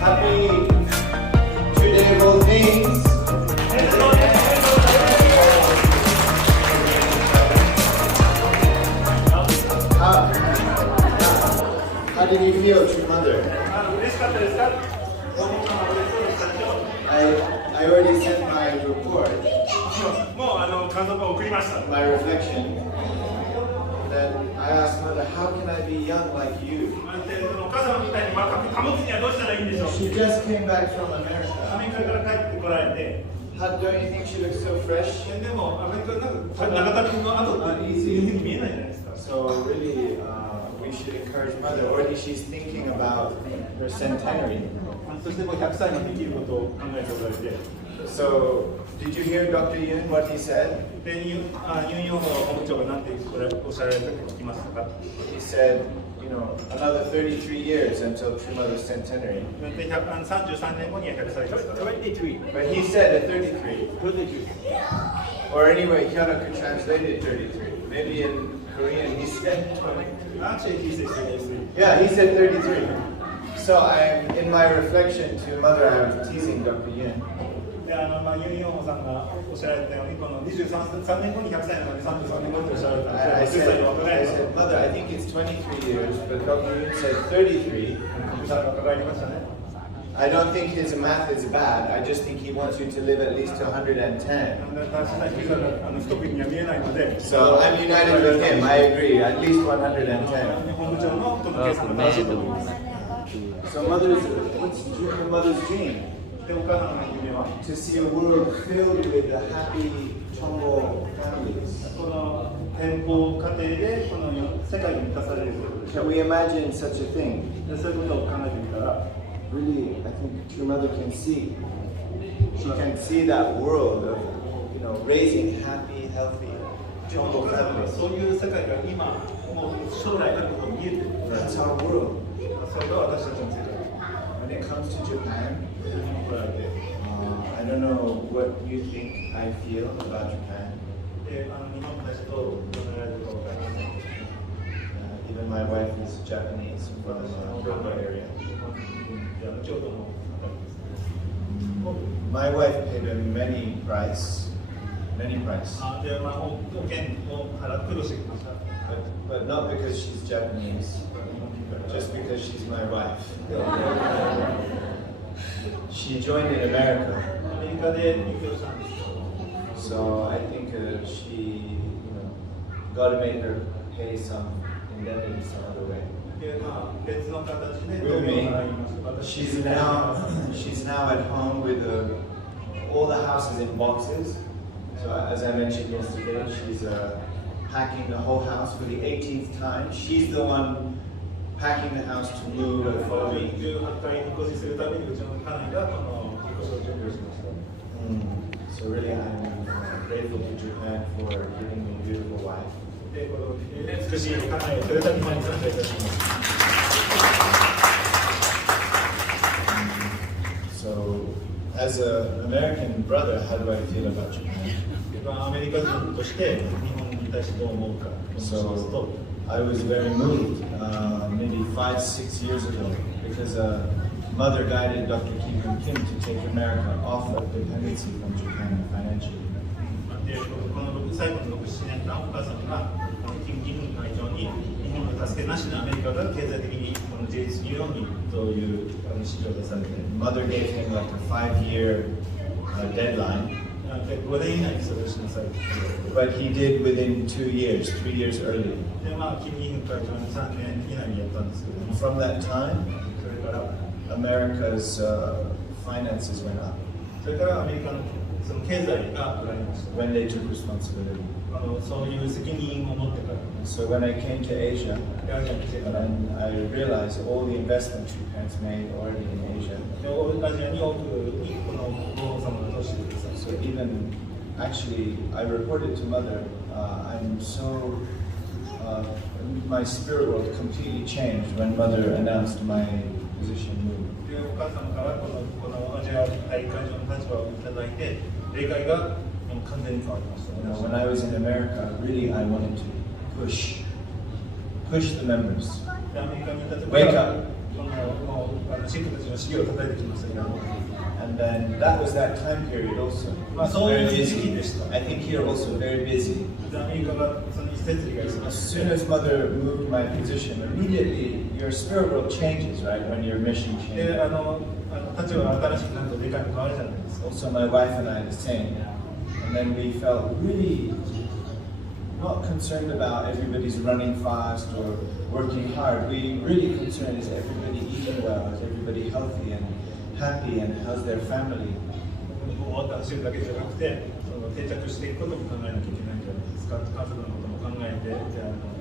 Happy 2-day-old things. How did you feel, true mother? I already sent my report, my reflection. Then I asked mother, how can I be young like you? She just came back from America. How, don't you think she looks so fresh? So really, we should encourage mother. Already she's thinking about her centenary. So, did you hear Dr. Yun what he said? He said, you know, another 33 years until True Mother's centenary. But he said at 33. Or anyway, Hyuna could translate it 33. Maybe in Korean he said 20. Actually, he said 33. Yeah, he said 33. So I'm in my reflection to mother, I'm teasing Dr. Yun. I said, mother, I think it's 23 years, but Dr. Yun said 33. I don't think his math is bad. I just think he wants you to live at least to 110. So I'm united with him. I agree. At least 110. So what's your mother's dream? To see a world filled with the happy Chongo families. Can we imagine such a thing? Really, I think True Mother can see. She can see that world of, you know, raising happy, healthy Chongo families. That's our world. When it comes to Japan, I don't know what you think I feel about Japan. Even my wife is Japanese from the Kyoto area. My wife paid a many price. But not because she's Japanese, just because she's my wife. She joined in America. So I think she, got to make her pay some indebtedness some other way. With me, she's now at home with all the houses in boxes. So as I mentioned yesterday, she's packing the whole house for the 18th time. She's the one packing the house to move for me. So really, I'm grateful to Japan for giving me a beautiful wife. So, as an American brother, how do I feel about Japan? So, I was very moved maybe 5-6 years ago because mother guided Dr. Kim to take America off of dependency from Japan financially. Mother gave him like a 5-year deadline. But he did within 2 years, 3 years early. From that time, America's finances went up. When they took responsibility. So when I came to Asia, and I realized all the investments your parents made already in Asia. So even, actually, I reported to mother, I'm so, my spirit world completely changed when mother announced my position move. When I was in America, really I wanted to push push the members. アメリカにいた時 Wake は up. シックたちの尻を叩いてきましたけど、And then that was that time period also. そうい Very う時期 busy. でした。 I think here also very busy. アメリカがその設理が忙 As し soon く as mother moved my position, immediately your spirit world changes, right? When your mission て、 changes. 立場が新しくなるとでかく変わるじゃないですか。 Also, my wife and I the same. And then we felt really not concerned about everybody's running fast or working hard. We really concerned, is everybody eating well? Is everybody healthy and happy? And how's their family? 終わった走るだけじゃなくて、定着していくことも考えなきゃいけないんじゃないですか。家族のことも考えて、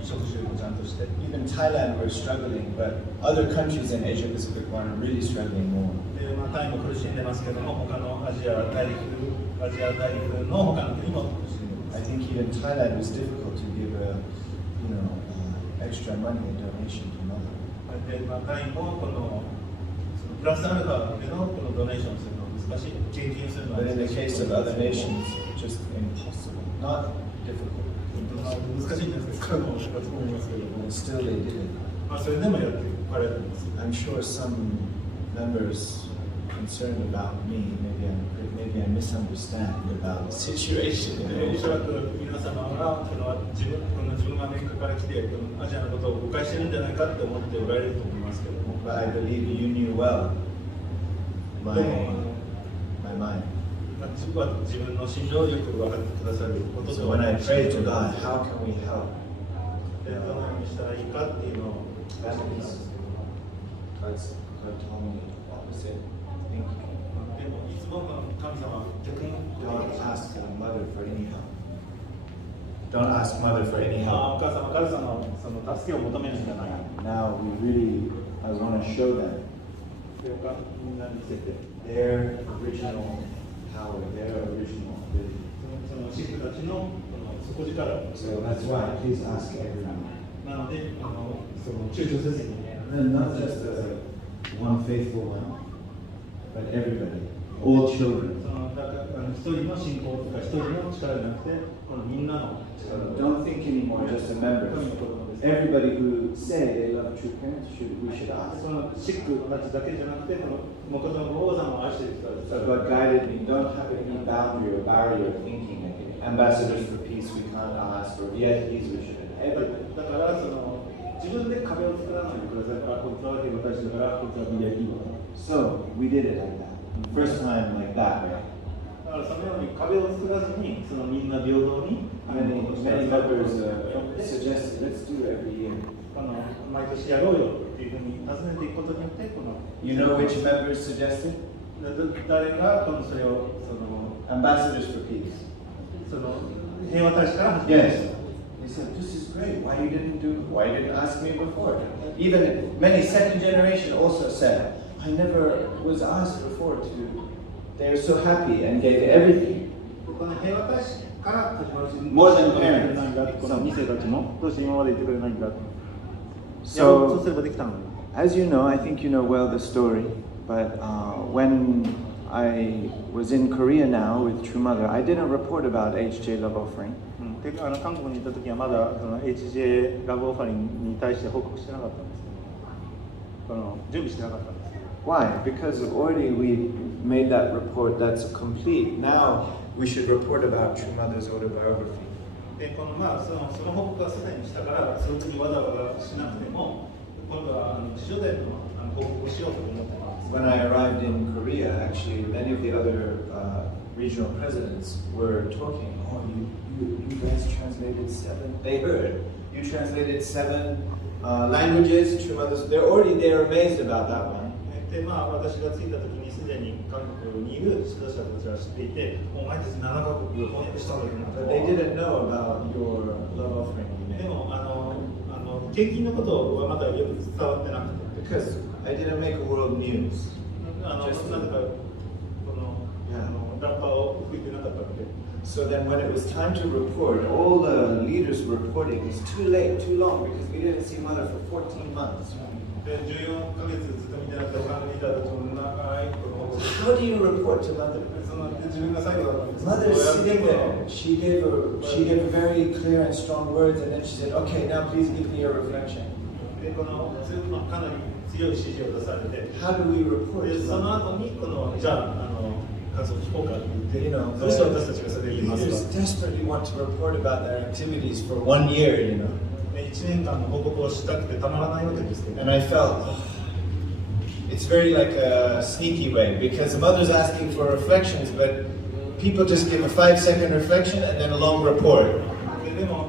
食事もちゃんとして。 Even Thailand were struggling, but other countries in Asia Pacific were really struggling more. で、タイも苦しんでますけども、他のアジア大陸の他の国も苦しんでます。 I think even Thailand was difficult to give extra money in donation to mother. で、タイもそのプラスアルファでのこのドネーションするのは難しい、献金するのは But 難 in し the い。 case of other nations, just impossible. Not difficult. 難しいんですけども、思いますけども、 And still they did it. それでもやっていかれるんです。 I'm sure some members concerned about me. Maybe I misunderstand about the situation. おそらく皆様が自分がアメリカから来てアジアのことを誤解してるんじゃないかって思っておられると思いますけども。 But I believe you knew well my mind. 自分の心情力を分かってくださることと So when I prayed to God, how can we help? どのようにしたらいいかっていうのを God told me the opposite. Thank you. でもいつも神様は逆に Don't ask mother for any help. Don't ask mother for any お help. 母様、神様のその助けを求めるんじゃないか。 Now I want to show them みんなに見せて、 their original power, their original ability. そのシックたちの底力を。 So that's why please ask everyone. なので、その躊躇せずに。 And not just one faithful one, but everybody, all children. 一人の信仰とか一人の力じゃなくて、このみんなの力。 Don't think anymore just the members. Everybody who say they love true parents, we should ask. そのシックたちだけじゃなくて、この元の王様を愛している人たち。 So God guided me. Don't have any boundary or barrier of thinking. Like ambassadors for peace, we can't ask, or VIPs, we should. Everybody. だから自分で壁を作らないでください。こいつは私だから、こいつは VIP だ。 So we did it like that. First time like that, right? だからそのように壁を作らずに、そのみんな平等に。 Many members suggested, let's do it every year. 毎年やろうよっていうふうに尋ねていくことによって、この You know which members suggested? 誰がそれをAmbassadors for peace. その平和大使から始め Yes. They said, this is great. Why you didn't ask me before? Even many second generation also said, I never was asked before to. They were so happy and gave everything. この平和大使から始まるし、 More than parents. この2世たちもどうして今まで言ってくれないんだ。So, そうすればできたのに。 as you know, I think you know well the story, but when I was in Korea now with True Mother, I didn't report about HJ Love Offering. で韓国に行った時はまだその HJ ラブオファリングに対して報告してなかったんですけど、準備してなかったんです。 Why? Because already we made that report that's complete. Now we should report about True Mother's autobiography. でその報告はすでにしたから、その次わざわざしなくても、今度は自叙伝の報告をしようと思ってます。 When I arrived in Korea, actually, many of the other regional presidents were talking. Oh, you guys translated 7. They heard you translated 7 languages. True Mother's. They're amazed about that one. で私が着いた時にすでに韓国にいる指導者たちは知っていて、お前たち7カ国翻訳したんだけど、 But they didn't know about your love offering you で made. も献金のことはまだよく伝わってなくて、 Because I didn't make world news. なぜかこのラッパーを吹いてなかったので。 So then when it was time to report, all the leaders were reporting. It was too late, too long, because we didn't see Mother for 14 months. で14ヶ月ずっと見てなくて他のリーダーたちも長いことを How do you report to mother? その自分が最後だったんです Mother's sitting there. She gave a very clear and strong words, and then she said, "Okay, now please give me your reflection." でこのかなり強い指示を出されて How do we report で to その mother? 後にこのじゃあ感想を聞こうかって言って You know, どうして私たちがそれを言います leaders か desperately want to report about their activities for 1 year, you know. 1年間の報告をしたくてたまらないわけですけど And I felt it's very like a sneaky way because the mother's asking for reflections, but people just give a 5-second reflection and then a long report. でも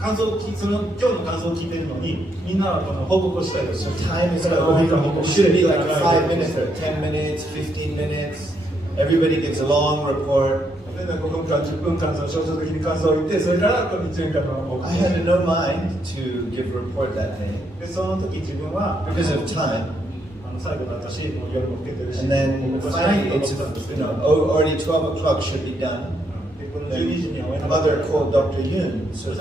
感想をその今日の感想を聞いているのにみんなはこの報告をしたいです So time is going. It should be like 5 minutes or 10 minutes, 15 minutes. Everybody gives a long report. で5分間10分間その象徴的に感想を言ってそれからこの1年間の報告 I had no mind to give a report that day でその時自分は because of time. 最後だったしもう夜も更けてるし And then 報告したい finally, と思 it's ったんですけ you ど know already 12 o'clock should be done. でこの12時には終えなかった Mother called Dr. Yun. So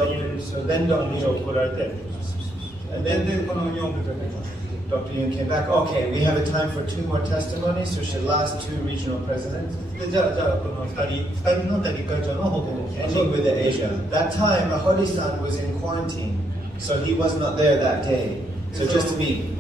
then Dr. 以上 Yun 来られて and で then この4分間 Dr. Yun came back. Okay, we have a time for 2 more testimonies. So she'll last 2 regional presidents. でじゃあこの2人の代理会長の報告を Ending with Asia. That time, Hori-san was in quarantine, so he was not there that day. So just me.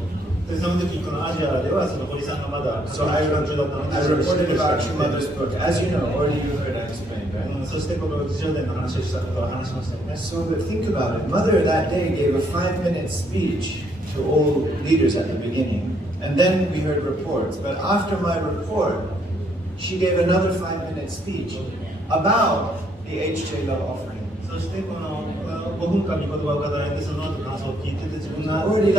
でその時このアジアではその堀さんがまだ So I 中だったので reported about your mother's book. As you know, already you heard I explained, うん right? そしてこの自叙伝の話をしたことは話しましたよね So but think about it. Mother that day gave a 5-minute speech to all leaders at the beginning, and then we heard reports. But after my report, she gave another 5-minute speech about the HJ Love offering. そしてこの5分間に言葉を語られてその後感想を聞いてて自分が Already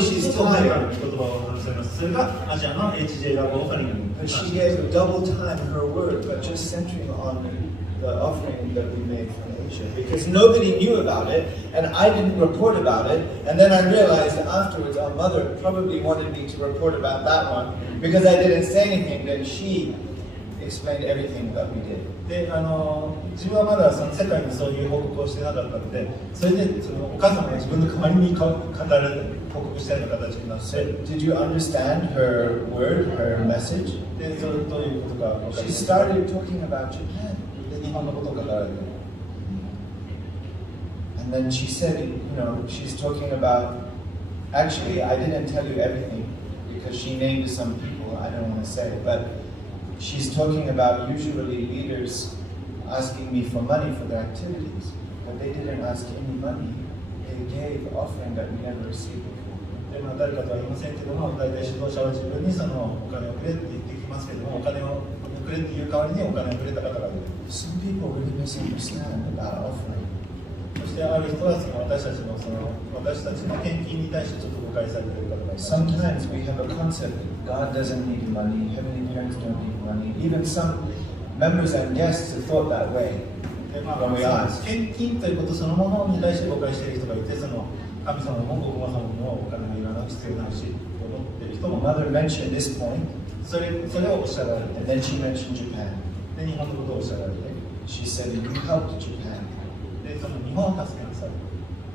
she's 5分間 tired. に言葉を話されますそれがアジアの HJ ラブオファリング But she gave double time her word, but just centering on the offering that we made from Asia. Because nobody knew about it, and I didn't report about it. And then I realized afterwards, our mother probably wanted me to report about that one. Because I didn't say anything, then she explained everything that we did. で自分はまだその世界にそういう報告をしてなかったのでそれでそのお母様が自分の代わりに語られ報告したような形になって So, did you understand her word, her message? でそれどういうことか分か She ります started talking about Japan. で日本のことを語られて And then she said, you know, she's talking about, actually, I didn't tell you everything because she named some people, I don't want to say, but she's talking about usually leaders asking me for money for their activities, but they didn't ask any money. They gave offering that we never received before. で誰かとは言いませんけども大体指導者は自分にそのお金をくれって言ってきますけどもお金をくれっていう代わりにお金をくれた方がいる Some people really misunderstand about offering. そしてある人はその私たちの献金に対してちょっと誤解されている方がいます Sometimes we have a concept that God doesn't need money, heavenly parents don't need money. Even some members and guests have thought that way. でまあ When we ask. 献金ということそのものに対して誤解している人がいてその神様もごま様もお金がいらない必要ないしと思っている人も Mother mentioned this point, それをおっしゃられ and て then she mentioned Japan. で日本のことをおっしゃられて She said, you helped Japan. でその日本を助けなさい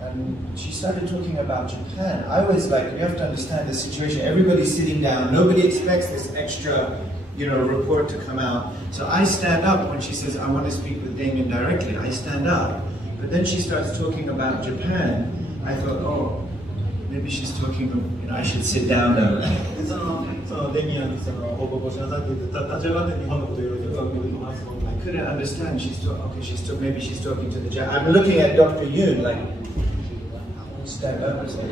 And she started talking about Japan. I was like, you have to understand the situation. Everybody's sitting down. Nobody expects this extra, report to come out. So I stand up when she says, I want to speak with Damien directly. I stand up. But then she starts talking about Japan. I thought, oh, maybe she's talking, I should sit down now. でそのデミアンにその報告をしなさいって言って立ち上がって日本のことをいろいろと話すの I couldn't understand. Maybe she's talking to the I'm looking at Dr. Yun like, stand up or something.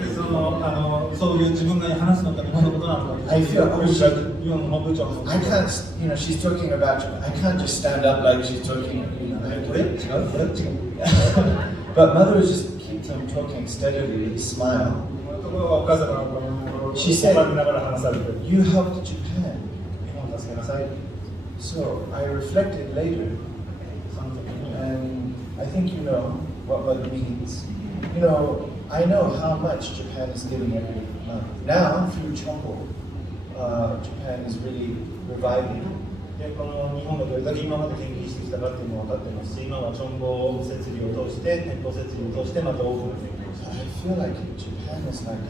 でそういう自分が話すのか日本のことなのか I feel 日本の本部長の I can't, she's talking about Japan. I can't just stand up like she's talking, But mother just keeps on talking steadily, smile. She said, you helped Japan. So I reflected later, and I think you know what mother means. I know how much Japan is giving every month. Now, through Chombo, Japan is really reviving. でこの日本がどれだけ今まで研究してきたかっていうのも分かってますし今はチョンボ設備を通して店舗設備を通してまたオープン feel like Japan is like a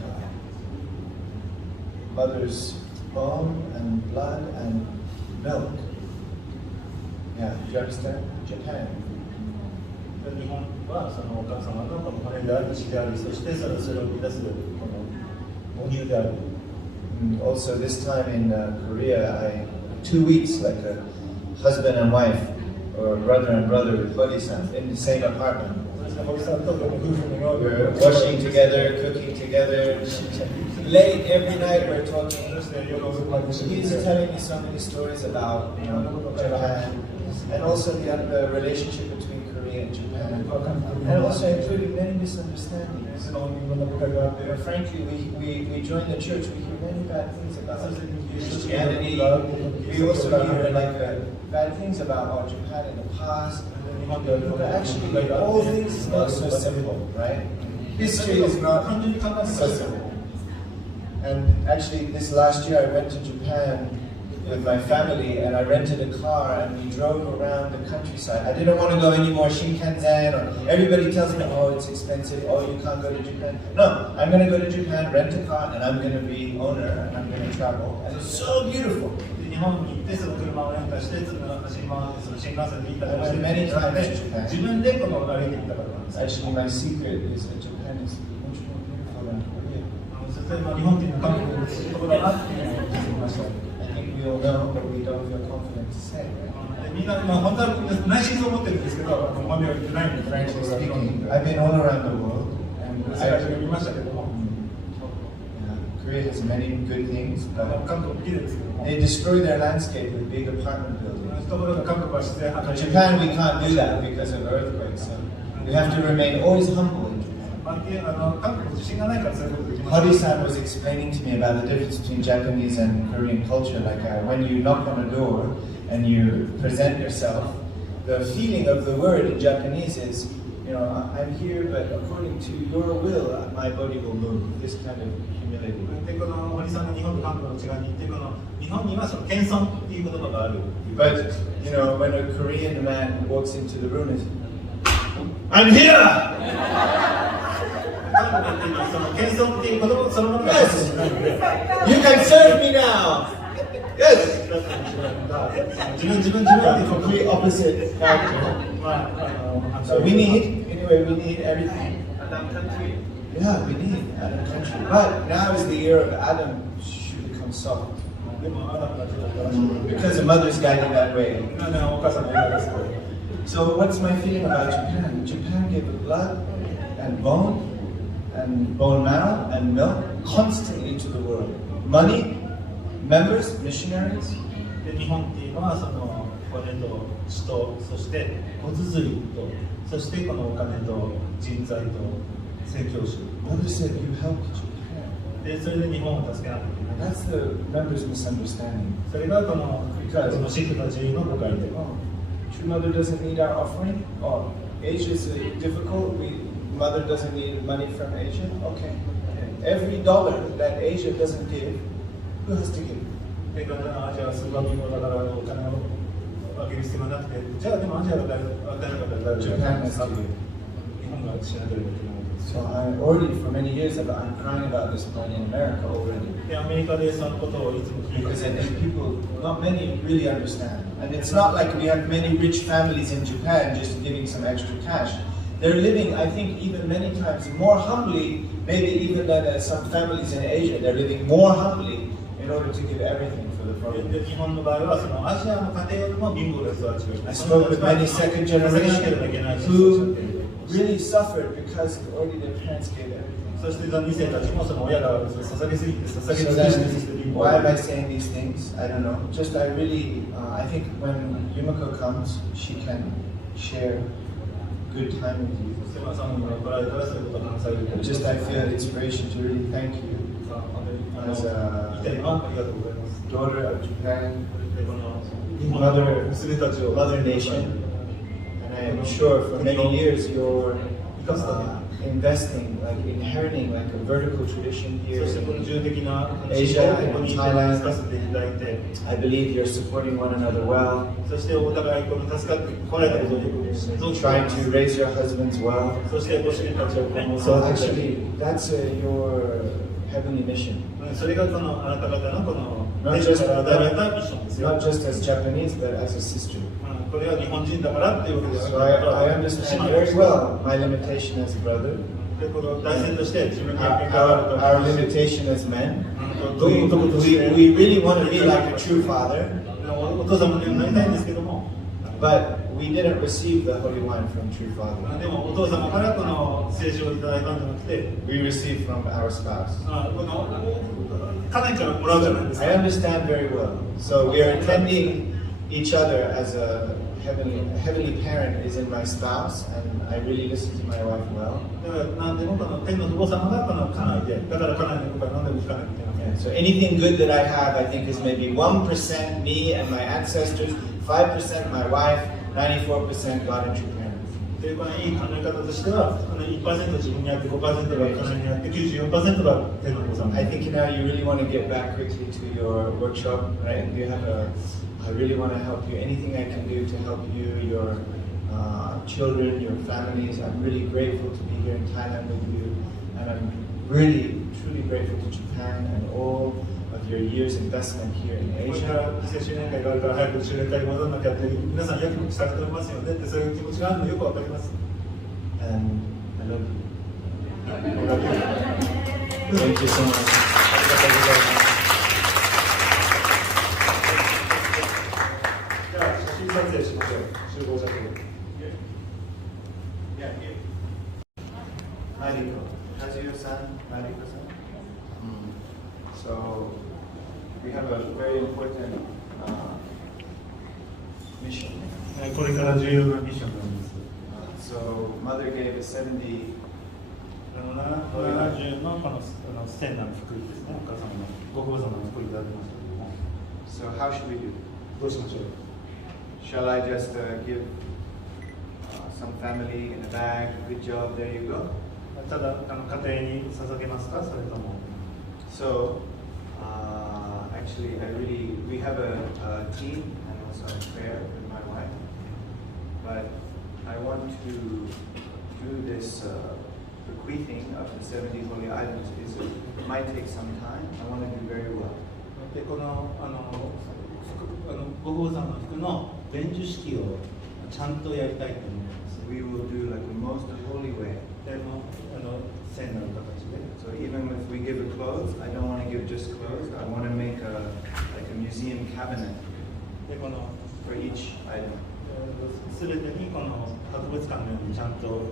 mother's bone and blood and milk. Yeah, do you understand? Japan. 日本はそのお母様のこの骨であり血であり、そしてそれを生み出すこの母乳である。Also, this time in Korea, 2 weeks, like a husband and wife, or brother and brother with Hori-san in the same apartment. We're washing together, cooking together. Late every night we're talking. He's telling me so many stories about Japan, and also the relationship between Korea and Japan, and also including many misunderstandings. Frankly, we join the church, we hear many bad things about Christianity. We also hear bad things about Japan in the past. But actually, all things is not so simple, right? History is not so simple. And actually, this last year I went to Japan with my family, and I rented a car and we drove around the countryside. I didn't want to go any more Shinkansen, or everybody tells me, oh, it's expensive, oh, you can't go to Japan. No, I'm going to go to Japan, rent a car, and I'm going to be owner, and I'm going to travel. And it's so beautiful. 日本に行ってその車をレンタしてその走り回ってその新幹線で行ったりして many times to Japan. 自分でこの歩いてきたからなんです。 Actually, my secret is that Japan is much more beautiful than Korea. 実際日本っていうのは韓国のところだなっていうのを気づきました。 I think we all know, but we don't feel confident to say. みんな本当は内心そう思ってるんですけど、本音は言ってないんで。 Frankly speaking, I've been all around the world, and 世界中見ましたけども。 Korea has many good things, but 韓国綺麗ですけども。 they destroy their landscape with big apartment buildings. ところが韓国は自然派 In Japan, we can't do that because of earthquakes. So we have to remain always humble in Japan. 韓国自信がないからそういうことできます。 Hori-san was explaining to me about the difference between Japanese and Korean culture. Like when you knock on a door and you present yourself, the feeling of the word in Japanese is, I'm here, but according to your will, my body will move. This kind of humility. でこの堀さんの日本と韓国の違いに言って、この日本にはその謙遜っていう言葉がある。But when a Korean man walks into the room, I'm here. 韓国っていうのはその謙遜っていう言葉そのままがないので。You can serve me now. Yes. 自分 Complete opposite character. So we need everything. Yeah, we need Adam country. But now is the year of Adam should become soft. Because the mother's guiding that way. So what's my feeling about Japan? Japan gave blood and bone marrow and milk constantly to the world. Money, members, missionaries. 日本っていうのはその骨と血とそして骨髄とそしてこのお金と人材と宣教師。 Mother said you helped Japan. でそれで日本を助けなきゃいけない。 That's the members' misunderstanding. それがこのシックたちの誤解で。 True Mother doesn't need our offering. Oh, Asia's difficult. Mother doesn't need money from Asia. Okay. Every dollar that Asia doesn't give, who has to give? じゃあスーパー貧乏だからお金をあげる必要がなくて、じゃあでもアジアが与えなかったら誰が日本がしなければいけない。 So I already, for many years, I'm crying about this point in America already. でアメリカでそのことをいつも聞い Because て I think people, not many, really understand. And it's not like we have many rich families in Japan just giving some extra cash. They're living, I think, even many times more humbly, maybe even than some families in Asia. They're living more humbly in order to give everything for the program. 日本の場合はそのアジアの家庭よりも貧乏な人たちがいる。 I spoke with many second generation who really suffered because already their parents gave everything. そして2世たちもその親が捧げすぎて捧げ So 尽く then, してそして貧乏 why am I saying these things? I don't know. Just I really, I think when Yumiko comes, she can share good time with you. そしてまあサムが来られたらそういうことを話されるけど Just I feel inspiration to really thank you 言いたいのはありがとうございます。 daughter of Japan, でこの日本の娘たちを mother nation, and I am sure for many years your かすために investing, like inheriting like a vertical tradition そ here してこの in 重的な地域をここに生かせていただいて I believe you're supporting one another well, そしてお互いこの助かってこられたことをよく存じており trying ます to raise your husbands well. そしてご主人たちを今後 So 育てて actually, that's your heavenly mission. それがこのあなた方のこの Not 天使 just, から与えられたミッションですよ not just as Japanese, but as a sister. これは日本人だからっていうわけでは So なく I understand very well my limitation as a brother, でこの大前として自分に限界があると our limitation as men. どういうこととして We really want to be like a true father, お父様のようになりたいんですけども but we didn't receive the holy wine from true father. でもお父様からこの聖書をいただいたんじゃなくて We received from our spouse. この家内からもらうじゃないですか I understand very well. So we are attending each other as a heavenly parent is in my spouse, and I really listen to my wife well. だから何でもこの天の父母様がこの家内でだから家内の僕は何でも聞かなきゃいけない Yeah, so anything good that I have, I think is maybe 1% me and my ancestors, 5% my wife, 94% God and true parents. でこのいい考え方としてはこの 1% 自分にあって 5% が家内にあって 94% が天の父母様 I think now you really want to get back quickly to your workshop, right? You have I really want to help you. Anything I can do to help you, your children, your families. I'm really grateful to be here in Thailand with you, and I'm really, truly grateful to Japan and all of your years' investment here in これから Asia. 2000周年会があるから早く周年会に戻らなきゃって皆さんやきもきされておりますよねってそういう気持ちがあるのよくわかります And I love you. Thank you so much. ありがとうございますじゃあ写真撮影しましょう集合写真 Yeah, yeah. Mariko, Kazuyo-san, Mariko-san. So we have a very important mission. これから重要なミッションなんです So mother gave us 70. 70のこのステンナの福井ですねお母様のご父母様の福井いただきましたけども So how should we do? どうしましょう Shall I just give some family in a bag? Good job. There you go. ただ家庭に捧げますかそれとも So actually, we have a team and also a prayer with my wife. But I want to do this bequeathing of the 70 holy items. It might take some time. I want to do very well. でこのご父母様の服の伝授式をちゃんとやりたいと思います。 We will do like the most holy way. で聖なる形で。 So even if we give a clothes, I don't want to give just clothes. I want to make like a museum cabinet でこの for each item. すべてにこの博物館のようにちゃんと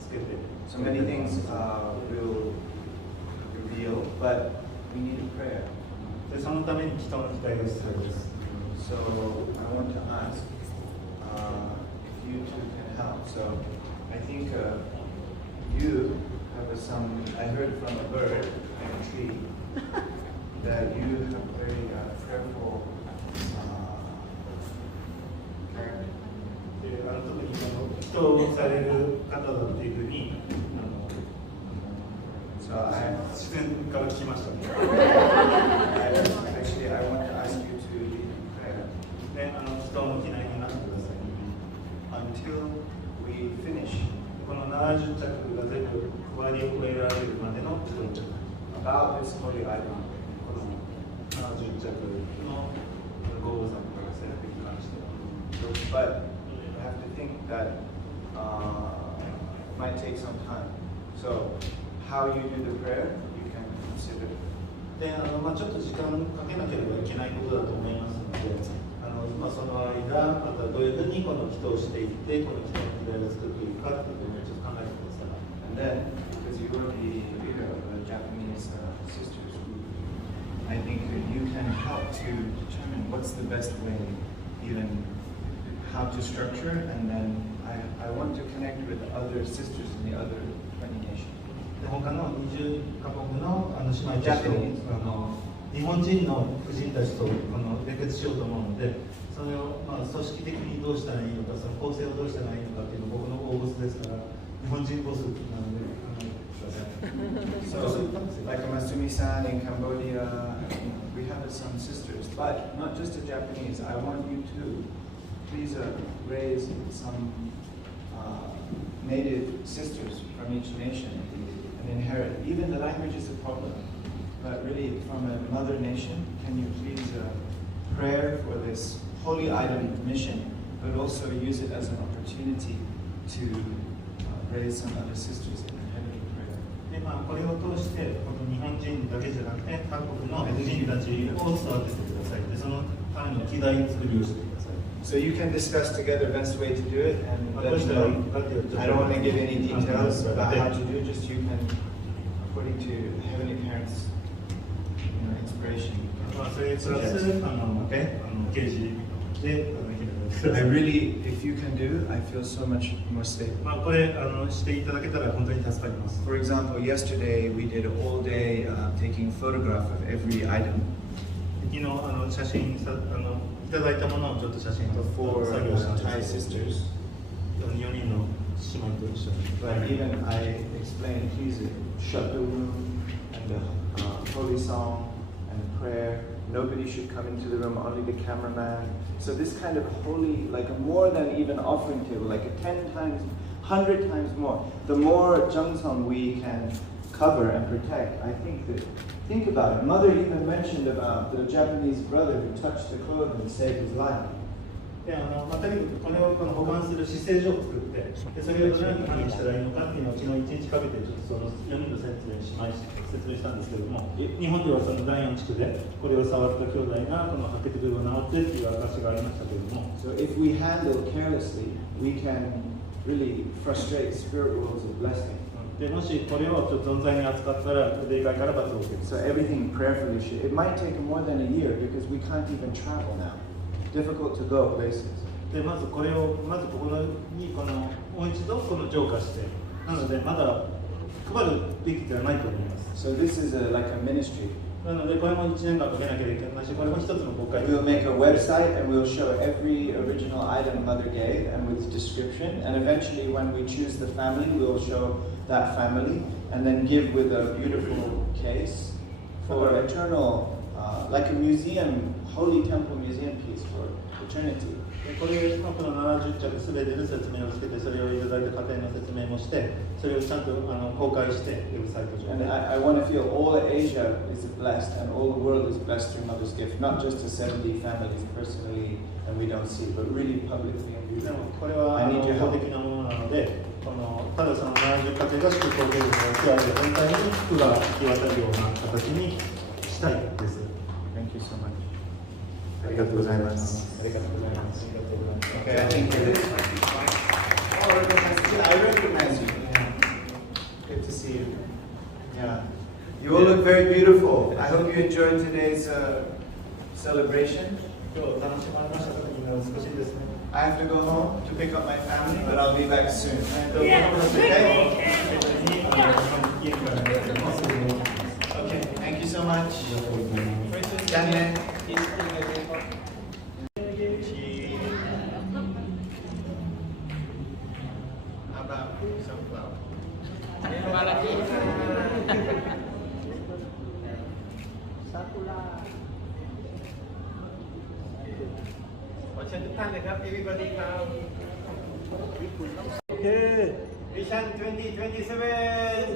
つけて。So many things we'll reveal, but we need a prayer. でそのために人の期待が必要です。 So I want to ask if you two can help. So I think you have some. I heard from a bird and a tree that you have very prayerful character. で特に人をされる方だっていうふうにSo I 自然から聞きましたね。 actually I want to ask you to lead in prayer で人の機内になってください。 until we finish この70着が全部配り終えられるまでの人々 about this holy item. この70着のご王様からセラピに関して But you have to think that it might take some time. So how you do the prayer, you can consider. でちょっと時間かけなければいけないことだと思いますのでその間またどういうふうにこの人をしていってこの人の時代を作っていくかということをちょっと考えてください。 And then, because you are the leader of the Japanese sisters group, I think you can help to determine what's the best way, even how to structure, and then I want to connect with other sisters in the other 20 nations. で他の20カ国の姉妹たちと日本人の婦人たちと連結しようと思うのでそれを組織的にどうしたらいいのかその構成をどうしたらいいのかっていうのが僕の大物ですから日本人ボスなのでSo, like Masumi-san in Cambodia, we have some sisters, but not just the Japanese. I want you to please raise some native sisters from each nation and inherit. Even the language is a problem, but really from a mother nation, can you please pray for this holy item mission, but also use it as an opportunity to raise some other sisters in heavenly prayer. でこれを通してこの日本人だけじゃなくて各国の人たちを育ててください。でそのための機材作りをしてください。So you can discuss together best way to do it, and let me know. I don't want to give any details about how to do it. Just you can, according to Heavenly Parents' inspiration. それプラス刑事でI really, if you can do, I feel so much more stable. これしていただけたら本当に助かります。For example, yesterday we did a whole day taking photograph of every item. 昨日写真いただいたものをちょっと写真撮って For 作業したん Thai です。 sisters. 4人の姉妹と一緒に。 But even I explained, please shut the room and the holy song and prayer. Nobody should come into the room, only the cameraman. So this kind of holy, like a more than even offering table, like a 10 times, 100 times more. The more Jungsong we can cover and protect, I think about it. Mother even mentioned about the Japanese brother who touched the clothing and saved his life. でとにかくこれを保管する姿勢所を作ってでそれをどのように管理したらいいのかっていうのを昨日1日かけてちょっとその4人の説明したんですけれども日本ではその第4地区でこれを触った兄弟がこの白血病を治ってっていう証がありましたけれども So if we handle carelessly, we can really frustrate spirit worlds of blessing. でもしこれをちょっと存在に扱ったら霊界から罰を受ける So everything prayerfully should. It might take more than a year because we can't even travel now. Difficult to go places. でまずこれをまずここにもう一度この浄化してなのでまだ配るべきではないと思います So this is like a ministry. なのでこれも1年間かけなきゃいけないしこれも一つの国会 We'll make a website and we'll show every original item Mother gave and with description. And eventually when we choose the family, we'll show that family and then give with a beautiful case for eternal, like a museum, holy temple museum piece for eternity. これこの70着すべての説明をつけてそれをいただいた家庭の説明もしてそれをちゃんと公開してウェブサイト上 And で I want to feel all Asia is blessed and all the world is blessed through Mother's gift, not just to 70 families personally and we don't see, but really publicly and で beautifully. もこれは公的なものなのでただその70家庭が祝福を受けるのをツアーで全体に福が行き渡るような形にしたいです。 Thank you so much. ありがとうございます。ありがとうございます。 Okay, I think it is. Oh, I recognize you. Good to see you. Yeah. You all look very beautiful. I hope you enjoyed today's celebration. 今日楽しまれましたかみんな少しですね。 I have to go home to pick up my family, but I'll be back soon. 家 Okay, thank you so much. Daniel. How about sunflower? Everybody come. Okay. Vision 2027.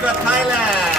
for Thailand!